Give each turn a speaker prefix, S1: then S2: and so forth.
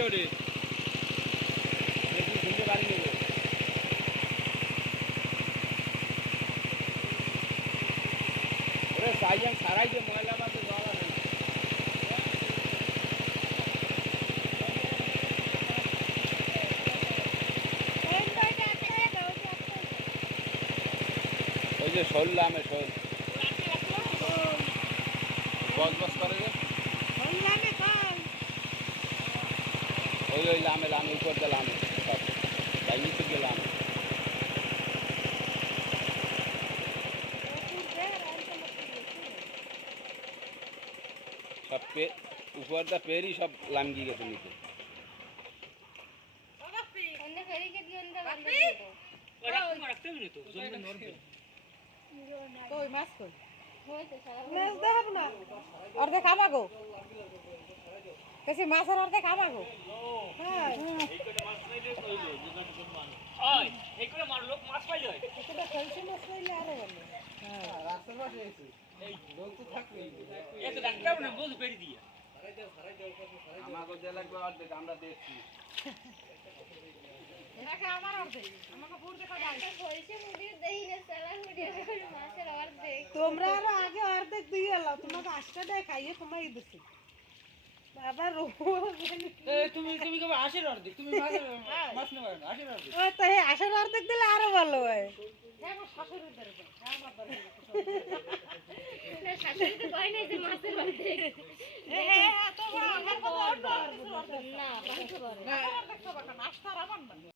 S1: যে ওরে দেখি শুনতে বাড়ি নেব ওরে সাইয়াং সারাই যে। ময়লা মাঝে জল আছে না। ওই যে শোল লামে শোল বস বস করে যে ওই ওই লামে লামে উপর দিয়ে লামে সব তাই নিচে গিয়ে লামে সব পে উপর দা পেরি সব লামগি গেছে নিচে
S2: কই মাছ কই মাছ দেখাব না অর্ধেক আমাগো কেসি মাছের অর্ধেক হ্যাঁ। এটা খেলছে মাছ পাইলে আরও ভালো।
S1: আমাকে যে লাগবে অর্ধেক আমরা দেখছি।
S2: দেখে আমার অর্ধেক আমাকে পুর দেখা যায় তোমরা আরও আগে অর্ধেক দিয়ে এলাও তোমাকে আটটা দেয় খাইয়ে তোমায় দিছি। বাবা
S3: তুমি তুমি কবে আশের অর্ধেক তুমি মাছ নেবে আশের অর্ধেক
S2: ওই তো এই আসার অর্ধেক দিলে আরও ভালো হয়। হ্যাঁ আমার শাশুড়ির দরকার হ্যাঁ আমার দরকার হ্যাঁ হ্যাঁ তো আমার কথা অর্ধেক।
S4: না
S2: অর্ধেক। তো বাটা নাস্তার আমার না।